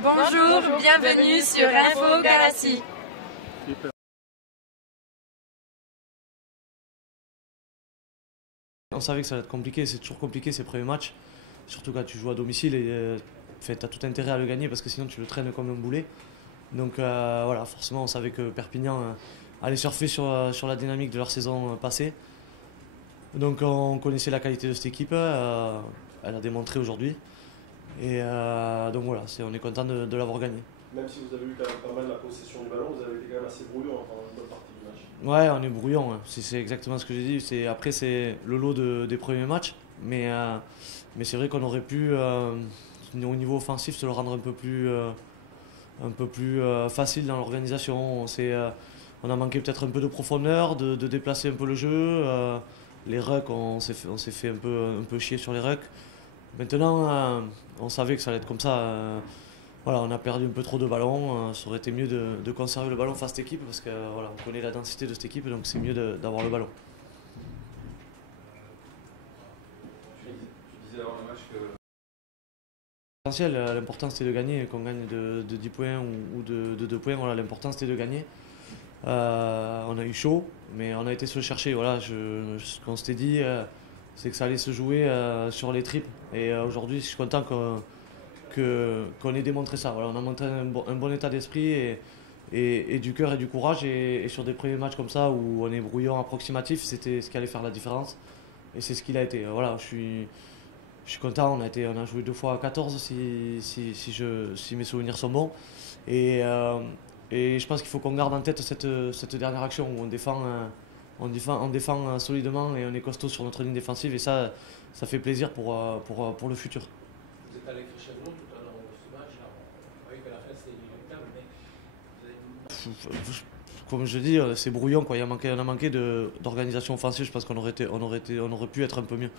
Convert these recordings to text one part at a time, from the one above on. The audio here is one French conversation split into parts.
Bonjour, bienvenue sur Info Galaxy. On savait que ça allait être compliqué, c'est toujours compliqué ces premiers matchs, surtout quand tu joues à domicile et tu as tout intérêt à le gagner parce que sinon tu le traînes comme un boulet. Donc voilà, forcément on savait que Perpignan allait surfer sur la dynamique de leur saison passée. Donc on connaissait la qualité de cette équipe, elle a démontré aujourd'hui. Et donc voilà, on est content de l'avoir gagné. Même si vous avez eu quand même pas mal la possession du ballon, vous avez été quand même assez brouillon pendant une bonne partie du match. Ouais, on est brouillon, hein. C'est exactement ce que j'ai dit. Après, c'est le lot des premiers matchs, mais c'est vrai qu'on aurait pu, au niveau offensif, se le rendre un peu plus facile dans l'organisation. On a manqué peut-être un peu de profondeur, de déplacer un peu le jeu. Les rucks, on s'est fait un peu chier sur les rucks. Maintenant, on savait que ça allait être comme ça. Voilà, on a perdu un peu trop de ballons. Ça aurait été mieux de conserver le ballon face à cette équipe parce que voilà, on connaît la densité de cette équipe, donc c'est mieux d'avoir le ballon. Tu disais avant le match que L'important c'était de gagner, qu'on gagne de 10 points ou de 2 points. Voilà, l'important c'était de gagner. On a eu chaud, mais on a été se le chercher. Voilà, ce qu'on s'était dit, c'est que ça allait se jouer sur les tripes. Et aujourd'hui, je suis content qu'on ait démontré ça. Voilà, on a montré un bon état d'esprit et du cœur et du courage. Et sur des premiers matchs comme ça où on est brouillon approximatif, c'était ce qui allait faire la différence. Et c'est ce qu'il a été. Voilà, je suis content. On a joué 2 fois à 14 si mes souvenirs sont bons. Et je pense qu'il faut qu'on garde en tête cette dernière action où on défend solidement et on est costaud sur notre ligne défensive. Et ça fait plaisir pour le futur. Vous êtes allé crescendo tout à l'heure de ce match. On voyait que la fin c'est inéluctable, mais comme je dis, c'est brouillon, quoi. On a manqué d'organisation offensive. Je pense qu'on aurait pu être un peu mieux.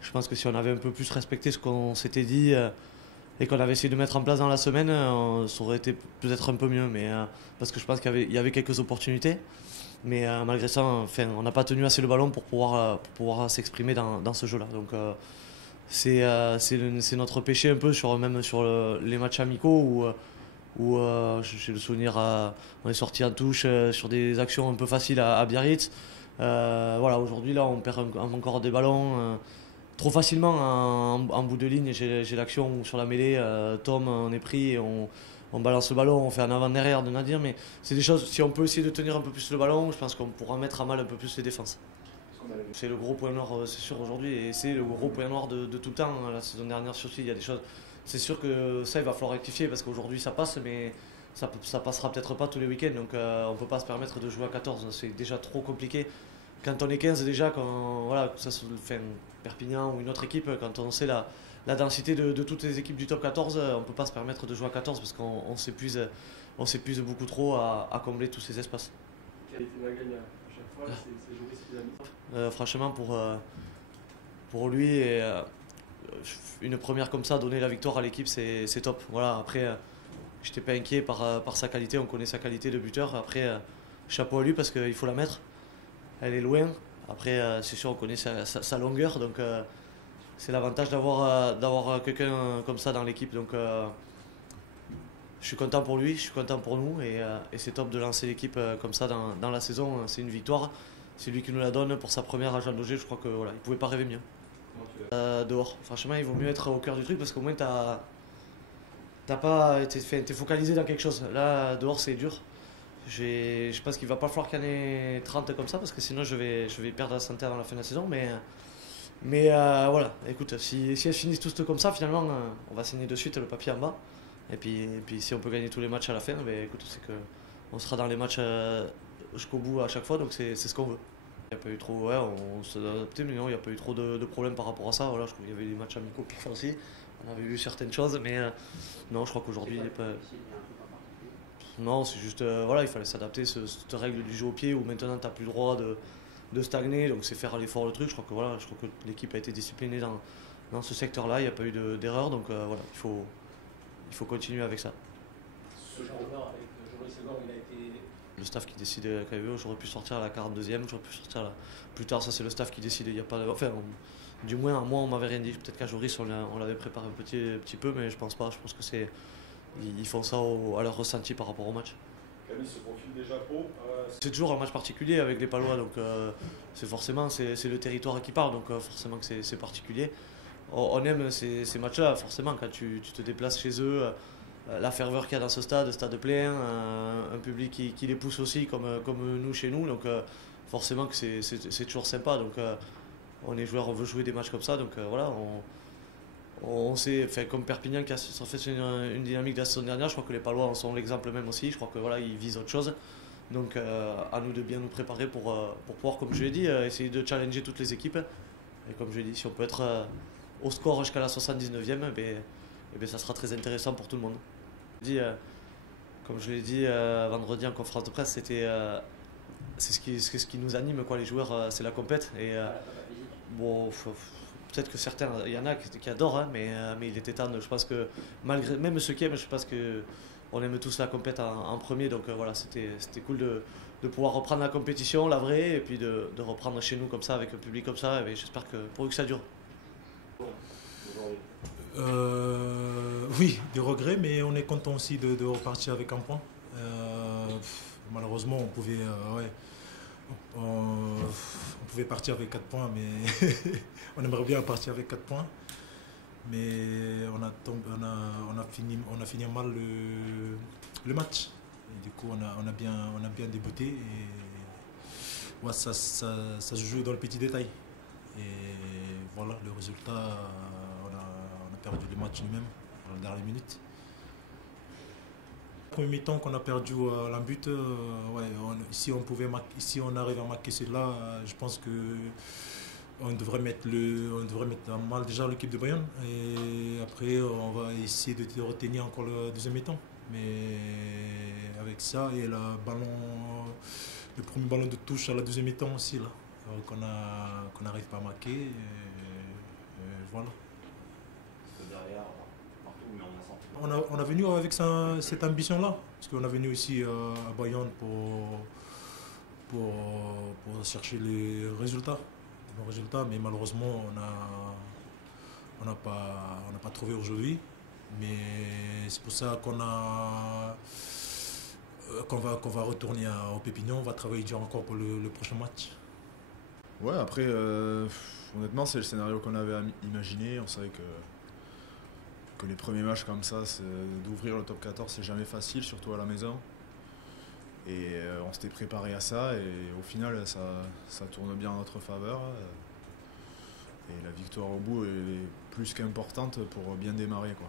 Je pense que si on avait un peu plus respecté ce qu'on s'était dit et qu'on avait essayé de mettre en place dans la semaine, ça aurait été peut-être un peu mieux. Mais, parce que je pense qu'il y avait quelques opportunités. Mais malgré ça, enfin, on n'a pas tenu assez le ballon pour pouvoir s'exprimer dans ce jeu-là. Donc c'est notre péché un peu même sur les matchs amicaux où j'ai le souvenir, on est sorti en touche sur des actions un peu faciles à Biarritz. Voilà, aujourd'hui là on perd encore des ballons trop facilement en bout de ligne. J'ai l'action où sur la mêlée, Tom on est pris et on balance le ballon, on fait un avant-derrière de Nadir, mais c'est des choses, si on peut essayer de tenir un peu plus le ballon, je pense qu'on pourra mettre à mal un peu plus les défenses. C'est le gros point noir, c'est sûr, aujourd'hui, et c'est le gros point noir de tout le temps. La saison dernière, surtout, il y a des choses. C'est sûr que ça, il va falloir rectifier parce qu'aujourd'hui, ça passe, mais ça passera peut-être pas tous les week-ends. Donc, on ne peut pas se permettre de jouer à 14. C'est déjà trop compliqué. Quand on est 15, déjà, voilà, que ça soit Perpignan ou une autre équipe, quand on sait la densité de toutes les équipes du top 14, on ne peut pas se permettre de jouer à 14 parce qu'on s'épuise beaucoup trop à combler tous ces espaces. Qualité de la gagne à chaque fois, c'est jouer ce qu'il a mis. Franchement, pour lui, et, une première comme ça, donner la victoire à l'équipe, c'est top. Voilà, après, je n'étais pas inquiet par sa qualité, on connaît sa qualité de buteur. Après, chapeau à lui parce qu'il faut la mettre. Elle est loin. Après, c'est sûr, on connaît sa longueur. Donc, c'est l'avantage d'avoir quelqu'un comme ça dans l'équipe. Donc, je suis content pour lui, je suis content pour nous. Et c'est top de lancer l'équipe comme ça dans la saison. C'est une victoire. C'est lui qui nous la donne pour sa première à Jean Daugé. Je crois que voilà, il ne pouvait pas rêver mieux. Dehors, franchement, il vaut mieux être au cœur du truc parce qu'au moins, t'es focalisé dans quelque chose. Là, dehors, c'est dur. Je pense qu'il va pas falloir qu'il y en ait 30 comme ça parce que sinon je vais perdre la santé avant la fin de la saison. Mais voilà, écoute, si elles finissent tous comme ça, finalement, on va signer de suite le papier en bas. Et puis si on peut gagner tous les matchs à la fin, écoute, c'est qu'on sera dans les matchs jusqu'au bout à chaque fois, donc c'est ce qu'on veut. Il n'y a pas eu trop, ouais, on s'est adapté, mais non, il n'y a pas eu trop de problèmes par rapport à ça. Voilà, je trouve qu'il y avait des matchs amicaux pour ça aussi. On avait vu certaines choses, mais non, je crois qu'aujourd'hui, il n'est pas. Non, c'est juste, voilà, il fallait s'adapter à cette règle du jeu au pied où maintenant tu n'as plus le droit de stagner, donc c'est faire à l'effort le truc. Je crois que l'équipe a été disciplinée dans ce secteur-là, il n'y a pas eu d'erreur, donc voilà, il faut continuer avec ça. ce genre-là, avec Joris Segor, il a été le staff qui décide quand même. J'aurais pu sortir à la 42e, j'aurais pu sortir plus tard, ça c'est le staff qui décide. Il y a pas, enfin, du moins à moi on m'avait rien dit. Peut-être qu'à Joris on l'avait préparé un petit peu, mais je pense pas. Je pense que ils font ça à leur ressenti par rapport au match. Camille se profile déjà Pau. C'est toujours un match particulier avec les Palois, donc c'est forcément c'est le territoire qui parle, donc forcément que c'est particulier. On aime ces matchs-là, forcément, quand tu te déplaces chez eux, la ferveur qu'il y a dans ce stade plein, un public qui les pousse aussi comme nous chez nous, donc forcément que c'est toujours sympa. Donc on est joueurs, on veut jouer des matchs comme ça, donc voilà, on sait, comme Perpignan qui a fait une dynamique de la saison dernière, je crois que les Palois en sont l'exemple même aussi. Je crois que voilà, ils visent autre chose. Donc à nous de bien nous préparer pour pouvoir, comme je l'ai dit, essayer de challenger toutes les équipes. Et comme je l'ai dit, si on peut être au score jusqu'à la 79e, ça sera très intéressant pour tout le monde. Comme je l'ai dit vendredi en conférence de presse, c'est ce qui nous anime, quoi, les joueurs, c'est la compète. Et bon, peut-être que certains, il y en a qui adorent, hein, mais il était temps. Je pense que malgré même ceux qui aiment, je pense que on aime tous la compète en premier. Donc voilà, c'était cool de pouvoir reprendre la compétition, la vraie, et puis de reprendre chez nous comme ça, avec un public comme ça. Et j'espère que pour eux que ça dure. Oui, des regrets, mais on est content aussi de repartir avec un point. Malheureusement, on pouvait partir avec 4 points, mais on aimerait bien partir avec 4 points. Mais on a fini mal le match. Et du coup, on a bien débuté. Et ouais, ça se joue dans le petit détail. Et voilà, le résultat, on a perdu le match lui-même dans la dernière minute. Premier mi-temps qu'on a perdu à la but, si on arrive à marquer celui-là, je pense que on devrait mettre en mal déjà l'équipe de Bayonne. Et après, on va essayer de retenir encore le deuxième mi-temps. Mais avec ça et le premier ballon de touche à la deuxième mi-temps aussi, là, qu'on n'arrive pas à marquer. Et voilà. Derrière, partout, mais on a senti. On a venu avec cette ambition-là, parce qu'on est venu ici à Bayonne pour chercher les résultats. Mais malheureusement, on n'a pas trouvé aujourd'hui. Mais c'est pour ça qu'on va retourner au Pépignon, on va travailler dur encore pour le prochain match. Ouais, après, honnêtement, c'est le scénario qu'on avait imaginé. On savait que les premiers matchs comme ça, d'ouvrir le top 14, c'est jamais facile, surtout à la maison. Et on s'était préparé à ça, et au final, ça tourne bien en notre faveur. Et la victoire au bout est plus qu'importante pour bien démarrer, quoi.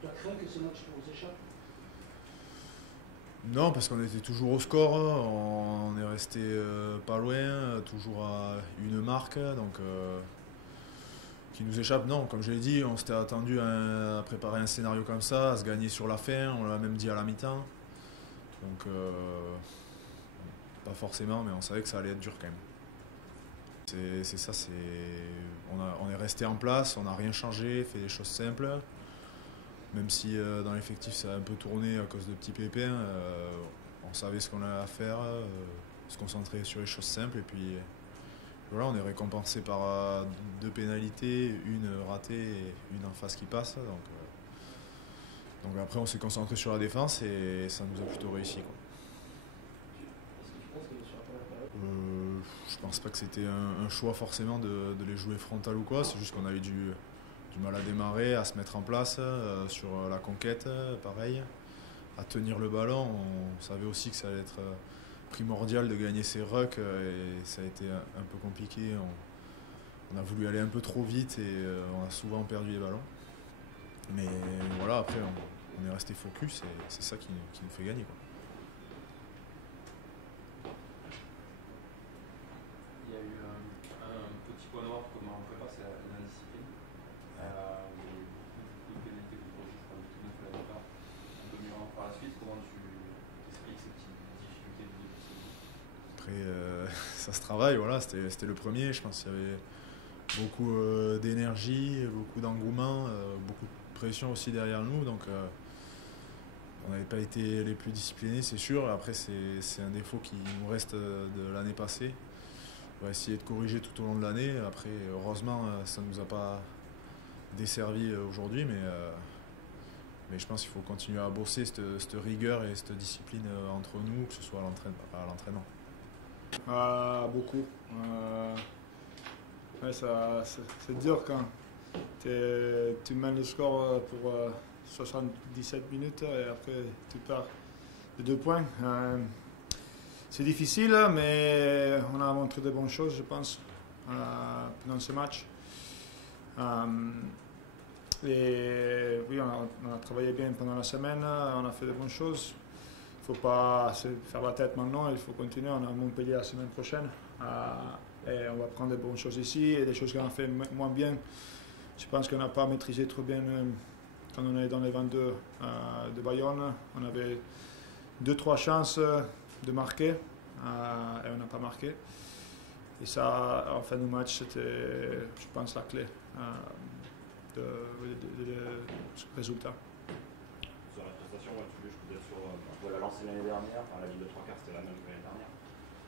Tu as craint que ce match nous échappe? Non, parce qu'on était toujours au score, on est resté pas loin, toujours à une marque, donc qui nous échappe, non. Comme je l'ai dit, on s'était attendu à préparer un scénario comme ça, à se gagner sur la fin, on l'a même dit à la mi-temps. Donc pas forcément, mais on savait que ça allait être dur quand même. C'est ça, on est resté en place, on n'a rien changé, fait des choses simples. Même si dans l'effectif ça a un peu tourné à cause de petits pépins, on savait ce qu'on avait à faire, se concentrer sur les choses simples, et puis voilà, on est récompensé par 2 pénalités, une ratée et une en face qui passe. Donc après on s'est concentré sur la défense et ça nous a plutôt réussi, quoi. Est-ce que tu penses qu'il est sur la première période? Je pense pas que c'était un choix forcément de les jouer frontal ou quoi, c'est juste qu'on avait du mal à démarrer, à se mettre en place sur la conquête, pareil, à tenir le ballon. On savait aussi que ça allait être primordial de gagner ces rucks et ça a été un peu compliqué. On a voulu aller un peu trop vite et on a souvent perdu les ballons. Mais voilà, après on est resté focus et c'est ça qui nous fait gagner, quoi. Il y a eu un petit point noir comme on prépare, c'est l'indiscipline. Une pénalité que vous pensez pas du tout neuf à la départ, un peu mieux par la suite. Comment tu expliques ces petites difficultés du début de saison? Après, ça se travaille, voilà, c'était le premier. Je pense qu'il y avait beaucoup d'énergie, beaucoup d'engouement, beaucoup de pression aussi derrière nous. Donc On n'avait pas été les plus disciplinés, c'est sûr. Après, c'est un défaut qui nous reste de l'année passée. On va essayer de corriger tout au long de l'année. Après, heureusement, ça ne nous a pas desservi aujourd'hui, mais je pense qu'il faut continuer à bosser cette rigueur et cette discipline entre nous, que ce soit à l'entraînement. Beaucoup. Ouais, c'est dur quand tu mènes le score pour 77 minutes et après tu perds de 2 points. C'est difficile, mais on a montré de bonnes choses, je pense, pendant ce match. Et oui, on a travaillé bien pendant la semaine, on a fait de bonnes choses. Il ne faut pas se faire la tête maintenant, il faut continuer. On a Montpellier la semaine prochaine et on va prendre de bonnes choses ici et des choses qu'on a fait moins bien. Je pense qu'on n'a pas maîtrisé trop bien quand on est dans les 22 de Bayonne. On avait 2-3 chances de marquer et on n'a pas marqué. Et ça, en fin de match, c'était, je pense, la clé de ce résultat. Sur la prestation, je peux dire on l'a lancé l'année dernière, la Ligue de 3/4 c'était la même que l'année dernière.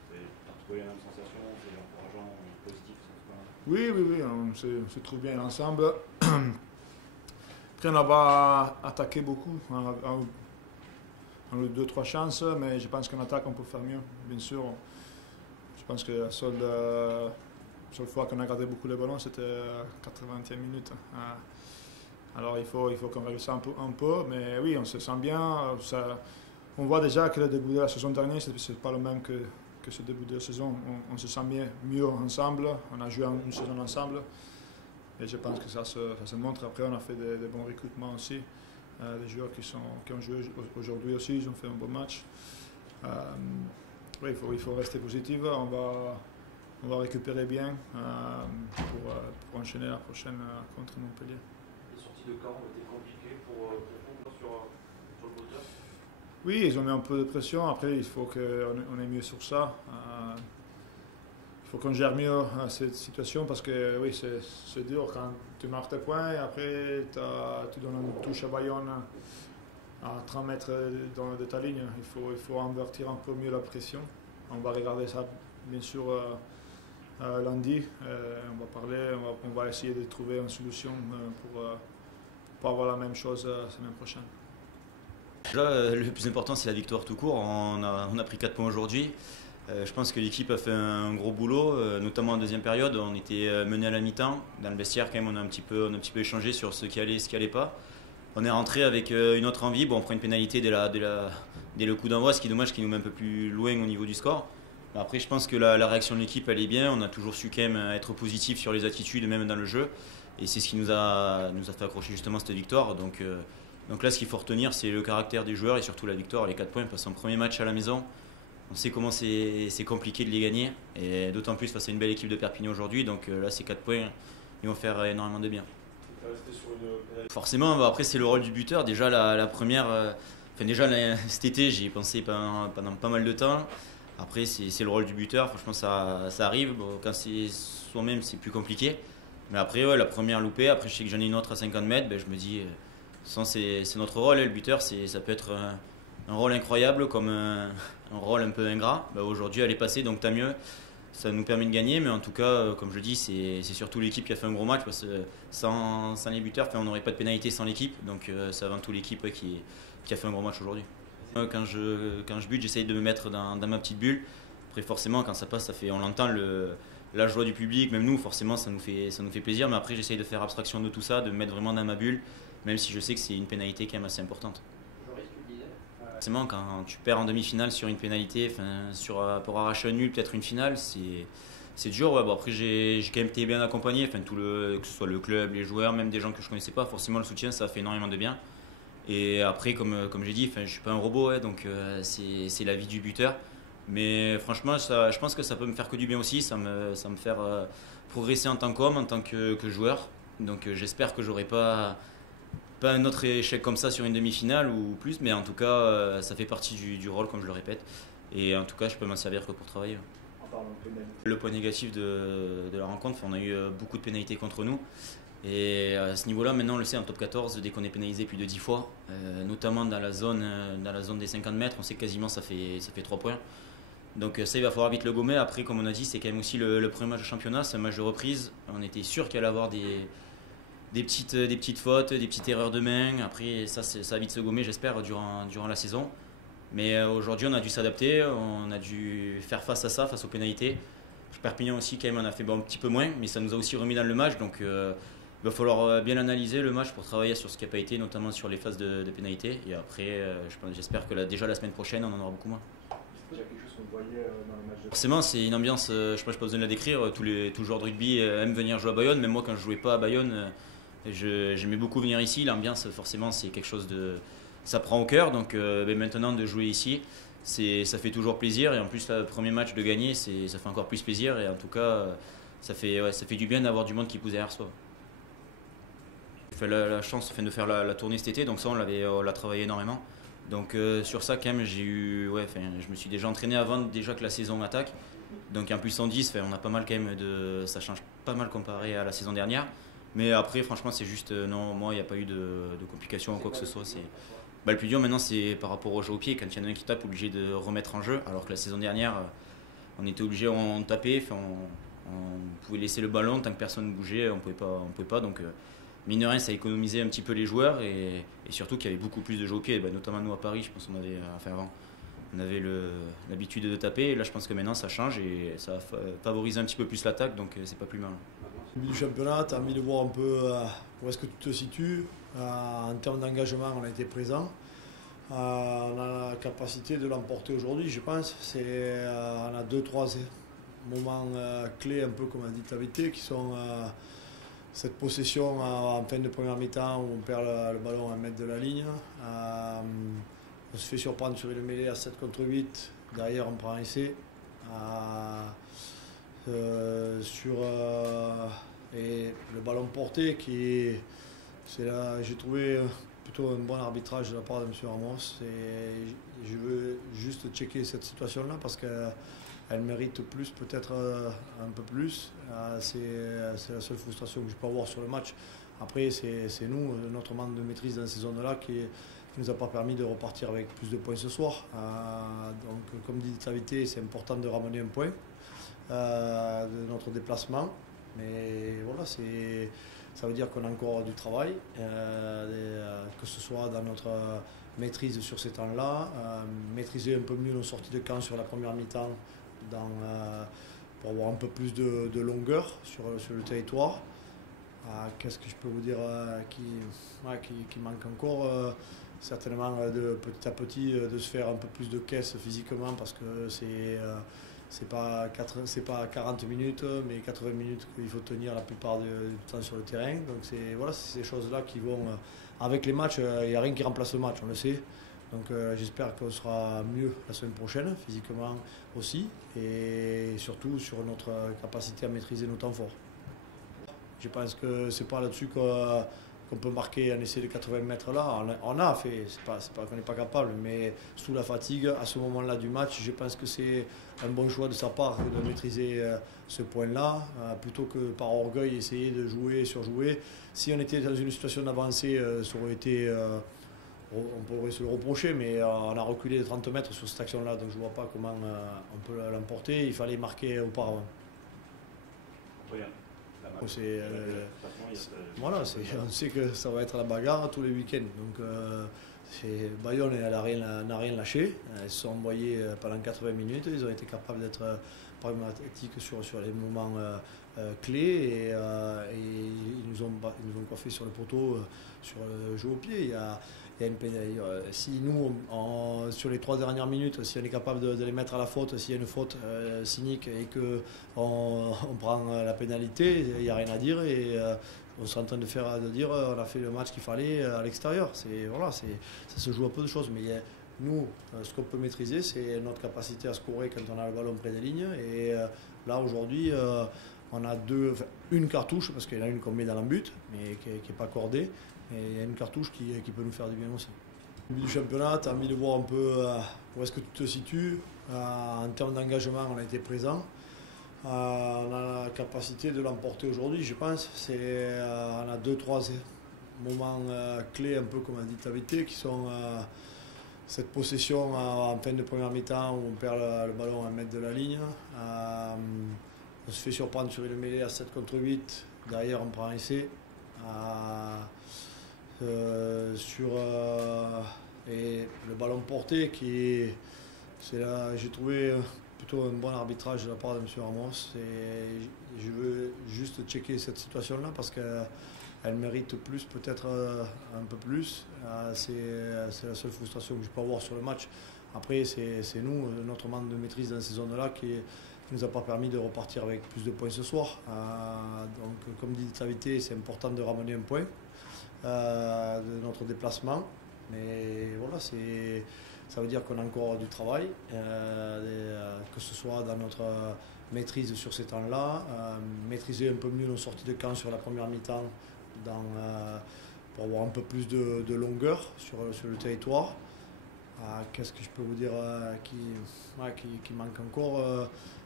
Tu as retrouvé les mêmes sensations, c'est encourageant, positif? Oui, on se trouve bien ensemble. Après, on va attaquer beaucoup. On a eu 2-3 chances, mais je pense qu'en attaque, on peut faire mieux, bien sûr. Je pense que la seule fois qu'on a gardé beaucoup le ballon, c'était à 80e minute. Alors il faut qu'on réussisse un peu, mais oui, on se sent bien. On voit déjà que le début de la saison dernière, ce n'est pas le même que ce début de la saison. On se sent mieux ensemble, on a joué une saison ensemble. Et je pense que ça se montre. Après, on a fait des bons recrutements aussi. Des joueurs qui ont joué aujourd'hui aussi, ils ont fait un bon match. Oui, il faut rester positif. On va récupérer bien pour enchaîner la prochaine contre Montpellier. Les sorties de camp ont été compliquées pour vous sur le moteur? Oui, ils ont mis un peu de pression. Après, il faut qu'on ait mieux sur ça. Il faut qu'on gère mieux cette situation parce que oui, c'est dur quand tu marques tes points et après tu donnes une touche à Bayonne à 30 mètres de ta ligne. Il faut invertir un peu mieux la pression. On va regarder ça bien sûr lundi. On va parler, on va essayer de trouver une solution pour avoir la même chose la semaine prochaine. Déjà, le plus important, c'est la victoire tout court. On a pris 4 points aujourd'hui. Je pense que l'équipe a fait un gros boulot, notamment en deuxième période. On était mené à la mi-temps. Dans le vestiaire, quand même, on a un petit peu échangé sur ce qui allait et ce qui allait pas. On est rentré avec une autre envie. Bon, on prend une pénalité dès le coup d'envoi, ce qui est dommage, qui nous met un peu plus loin au niveau du score. Après, je pense que la réaction de l'équipe, elle est bien. On a toujours su quand même être positif sur les attitudes, même dans le jeu. Et c'est ce qui nous a fait accrocher justement cette victoire. Donc là, ce qu'il faut retenir, c'est le caractère des joueurs et surtout la victoire, les 4 points. Parce qu'en premier match à la maison, on sait comment c'est compliqué de les gagner. Et d'autant plus face à une belle équipe de Perpignan aujourd'hui. Donc là, ces 4 points, ils vont faire énormément de bien. Forcément, après, c'est le rôle du buteur. Déjà, la première... cet été, j'y ai pensé pendant pas mal de temps. Après, c'est le rôle du buteur. Franchement, ça arrive. Bon, quand c'est soi-même, c'est plus compliqué. Mais après, ouais, la première loupée. Après, je sais que j'en ai une autre à 50 mètres. Ben, je me dis, c'est notre rôle. Le buteur, ça peut être un rôle incroyable comme un rôle un peu ingrat. Ben, aujourd'hui, elle est passée, donc tant mieux. Ça nous permet de gagner. Mais en tout cas, comme je dis, c'est surtout l'équipe qui a fait un gros match. Parce que sans les buteurs, on n'aurait pas de pénalité sans l'équipe. Donc, c'est avant tout l'équipe qui a fait un gros match aujourd'hui. Quand je bute, j'essaye de me mettre dans ma petite bulle. Après, forcément, quand ça passe, on l'entend, la joie du public, même nous, forcément, ça nous fait plaisir. Mais après, j'essaye de faire abstraction de tout ça, de me mettre vraiment dans ma bulle, même si je sais que c'est une pénalité quand même assez importante. Forcément, quand tu perds en demi-finale sur une pénalité, pour arracher un nul, peut-être une finale, c'est dur. Ouais. Bon, après, j'ai quand même été bien accompagné, que ce soit le club, les joueurs, même des gens que je ne connaissais pas. Forcément, le soutien, ça a fait énormément de bien. Et après, comme j'ai dit, je ne suis pas un robot, donc c'est la vie du buteur. Mais franchement, je pense que ça peut me faire que du bien aussi. Ça me faire progresser en tant qu'homme, en tant que joueur. Donc j'espère que j'aurai pas un autre échec comme ça sur une demi-finale ou plus. Mais en tout cas, ça fait partie du rôle, comme je le répète. Et en tout cas, je peux m'en servir que pour travailler. Le point négatif de la rencontre, on a eu beaucoup de pénalités contre nous. Et à ce niveau-là, maintenant on le sait, en top 14, dès qu'on est pénalisé plus de 10 fois, notamment dans la zone des 50 mètres, on sait que quasiment ça fait 3 points. Donc ça, il va falloir vite le gommer. Après, comme on a dit, c'est quand même aussi le premier match de championnat, c'est un match de reprise. On était sûr qu'il allait avoir des petites fautes, des petites erreurs de main. Après, ça va vite se gommer, j'espère, durant la saison. Mais aujourd'hui, on a dû s'adapter, on a dû faire face à ça, face aux pénalités. Perpignan aussi, quand même, on a fait un petit peu moins, mais ça nous a aussi remis dans le match. Donc il va falloir bien analyser le match pour travailler sur ce qui n'a pas été, notamment sur les phases de pénalité. Et après, j'espère que déjà la semaine prochaine, on en aura beaucoup moins. Forcément, c'est une ambiance, je n'ai pas besoin de la décrire. Tous les joueurs de rugby aiment venir jouer à Bayonne. Même moi, quand je ne jouais pas à Bayonne, j'aimais beaucoup venir ici. L'ambiance, forcément, c'est quelque chose de. Ça prend au cœur. Donc maintenant, de jouer ici, ça fait toujours plaisir. Et en plus, le premier match de gagner, ça fait encore plus plaisir. Et en tout cas, ça fait du bien d'avoir du monde qui pousse derrière soi. J'ai fait la chance de faire la tournée cet été. Donc ça, on l'a travaillé énormément. Donc sur ça quand même je me suis déjà entraîné avant déjà que la saison attaque. Donc en plus 110, on a pas mal quand même ça change pas mal comparé à la saison dernière. Mais après franchement c'est juste non, moi il n'y a pas eu de complications ou quoi que ce soit. Le plus dur maintenant c'est par rapport au jeu au pied, quand il y en a un qui tape, obligé de remettre en jeu. Alors que la saison dernière on était obligé, on tapait, on pouvait laisser le ballon tant que personne ne bougeait, on pouvait pas donc mine de rien, ça a économisé un petit peu les joueurs et surtout qu'il y avait beaucoup plus de jeux au pied. Notamment nous à Paris, je pense qu'on avait, avant, on avait l'habitude de taper. Et là, je pense que maintenant, ça change et ça favorise un petit peu plus l'attaque, donc c'est pas plus mal. Du championnat, tu as envie de voir un peu où est-ce que tu te situes. En termes d'engagement, on a été présent. On a la capacité de l'emporter aujourd'hui, je pense. On a 2-3 moments clés, un peu comme a dit Tavité, qui sont... cette possession en fin de première mi-temps où on perd le ballon à 1 mètre de la ligne. On se fait surprendre sur une mêlée à 7 contre 8. Derrière, on prend un essai. Et le ballon porté, j'ai trouvé plutôt un bon arbitrage de la part de M. Ramos. Je veux juste checker cette situation-là parce qu'elle mérite plus, peut-être un peu plus. C'est la seule frustration que je peux avoir sur le match. Après, c'est nous, notre manque de maîtrise dans ces zones-là qui ne nous a pas permis de repartir avec plus de points ce soir. Donc, comme dit Tavité, c'est important de ramener un point de notre déplacement. Mais voilà, ça veut dire qu'on a encore du travail, que ce soit dans notre maîtrise sur ces temps-là, maîtriser un peu mieux nos sorties de camp sur la première mi-temps pour avoir un peu plus de longueur sur le territoire. Qu'est-ce que je peux vous dire qui manque encore certainement de petit à petit de se faire un peu plus de caisse physiquement parce que c'est pas 40 minutes mais 80 minutes qu'il faut tenir la plupart du temps sur le terrain. Donc c'est ces choses-là qui vont avec les matchs, il n'y a rien qui remplace le match, on le sait. Donc j'espère qu'on sera mieux la semaine prochaine, physiquement aussi, et surtout sur notre capacité à maîtriser nos temps forts. Je pense que c'est pas là-dessus qu'on peut marquer un essai de 80 mètres là. On a fait, c'est pas qu'on n'est pas capable, mais sous la fatigue, à ce moment-là du match, je pense que c'est un bon choix de sa part de maîtriser ce point-là, plutôt que par orgueil essayer de surjouer. Si on était dans une situation d'avancée, ça aurait été... on pourrait se le reprocher, mais on a reculé de 30 mètres sur cette action-là, donc je ne vois pas comment on peut l'emporter. Il fallait marquer auparavant. Voilà, on sait que ça va être la bagarre tous les week-ends. Donc Bayonne n'a rien lâché. Ils se sont envoyés pendant 80 minutes. Ils ont été capables d'être pragmatiques sur les moments clés et ils nous ont coiffé sur le poteau sur le jeu au pied. Il y a si nous, sur les 3 dernières minutes, si on est capable de les mettre à la faute, s'il y a une faute cynique et qu'on prend la pénalité, il n'y a rien à dire et on est en train de dire on a fait le match qu'il fallait à l'extérieur. Ça se joue à peu de choses, mais nous, ce qu'on peut maîtriser, c'est notre capacité à scorer quand on a le ballon près des lignes. Et là, aujourd'hui, on a une cartouche, parce qu'il y en a une qu'on met dans l'embut, mais qui n'est pas cordée. Et il y a une cartouche qui peut nous faire du bien aussi. Au début du championnat, tu as envie de voir un peu où est-ce que tu te situes. En termes d'engagement, on a été présent. On a la capacité de l'emporter aujourd'hui, je pense. On a 2-3 moments clés, un peu comme a dit Tavité, qui sont cette possession en fin de première mi-temps où on perd le ballon à 1 mètre de la ligne. On se fait surprendre sur une mêlée à 7 contre 8. Derrière, on prend un essai. Et le ballon porté j'ai trouvé plutôt un bon arbitrage de la part de M. Ramos. Et je veux juste checker cette situation-là parce qu'elle mérite plus, peut-être un peu plus. C'est la seule frustration que je peux avoir sur le match. Après, c'est nous, notre manque de maîtrise dans ces zones-là qui ne nous a pas permis de repartir avec plus de points ce soir. Donc, comme dit Tavité, c'est important de ramener un point de notre déplacement. Mais voilà, ça veut dire qu'on a encore du travail, que ce soit dans notre maîtrise sur ces temps-là, maîtriser un peu mieux nos sorties de camp sur la première mi-temps pour avoir un peu plus de longueur sur le territoire. Qu'est-ce que je peux vous dire qui manque encore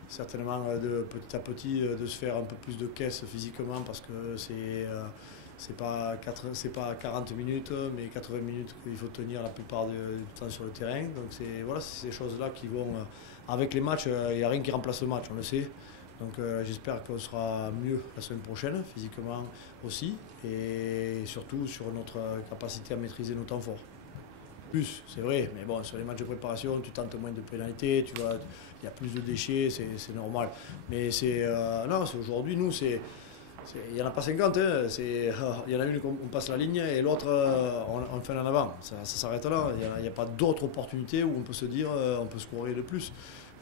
certainement de petit à petit de se faire un peu plus de caisse physiquement parce que c'est pas 40 minutes mais 80 minutes qu'il faut tenir la plupart du temps sur le terrain. Donc c'est ces choses-là qui vont avec les matchs, il n'y a rien qui remplace le match, on le sait. Donc j'espère qu'on sera mieux la semaine prochaine, physiquement aussi, et surtout sur notre capacité à maîtriser nos temps forts. Plus, c'est vrai, mais bon, sur les matchs de préparation, tu tentes moins de pénalités, tu vois, il y a plus de déchets, c'est normal. Mais non, c'est aujourd'hui, nous, il n'y en a pas 50, hein, il y en a une qu'on passe la ligne et l'autre on fait en avant. Ça s'arrête là, il n'y a pas d'autres opportunités où on peut se dire on peut scorer de plus.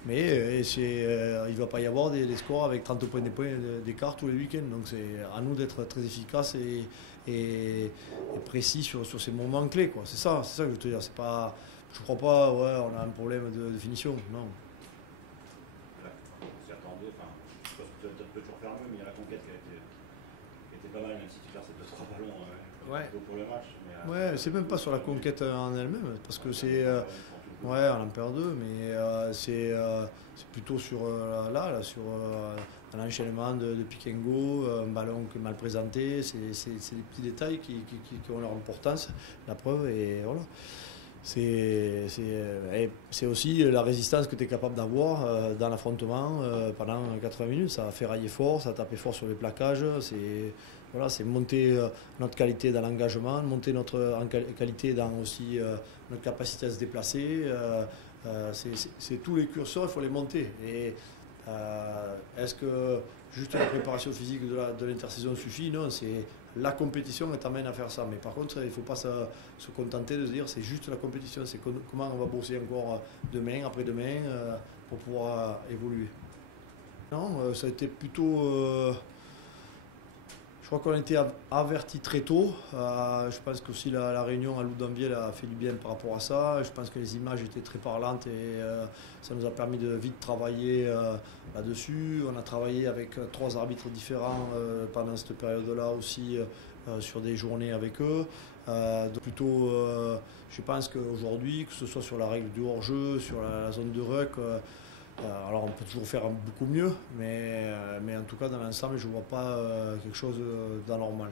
Mais il ne va pas y avoir des scores avec 30 points d'écart tous les week-ends. Donc c'est à nous d'être très efficaces et précis sur ces moments clés, quoi. C'est ça que je veux te dire. C'est pas, je ne crois pas on a un problème de finition. Non. On s'y attendait. Je pense que tu peux toujours faire mieux, mais il y a la conquête qui était pas mal, même si tu perds ces 2-3 ballons pour le match. Ouais, c'est même pas sur la conquête en elle-même, parce que c'est. Ouais, on en perd 2, mais c'est plutôt sur sur un enchaînement de pick and go, un ballon mal présenté. C'est des petits détails qui ont leur importance, la preuve, et voilà. C'est aussi la résistance que tu es capable d'avoir dans l'affrontement pendant 80 minutes. Ça a ferraillé fort, ça a tapé fort sur les plaquages. C'est monter notre qualité dans l'engagement, monter notre qualité dans aussi notre capacité à se déplacer. C'est tous les curseurs, il faut les monter. Et est-ce que juste la préparation physique de l'intersaison suffit? Non, c'est la compétition qui t'amène à faire ça. Mais par contre, il ne faut pas se contenter de se dire c'est juste la compétition. C'est comment on va bosser encore demain, après-demain, pour pouvoir évoluer. Non, ça a été plutôt... Je crois qu'on a été avertis très tôt. Je pense qu'aussi la réunion à Loudanviel a fait du bien par rapport à ça. Je pense que les images étaient très parlantes et ça nous a permis de vite travailler là-dessus. On a travaillé avec 3 arbitres différents pendant cette période-là aussi sur des journées avec eux. Je pense qu'aujourd'hui, que ce soit sur la règle du hors-jeu, sur la zone de ruck, alors on peut toujours faire beaucoup mieux, mais en tout cas dans l'ensemble je ne vois pas quelque chose d'anormal.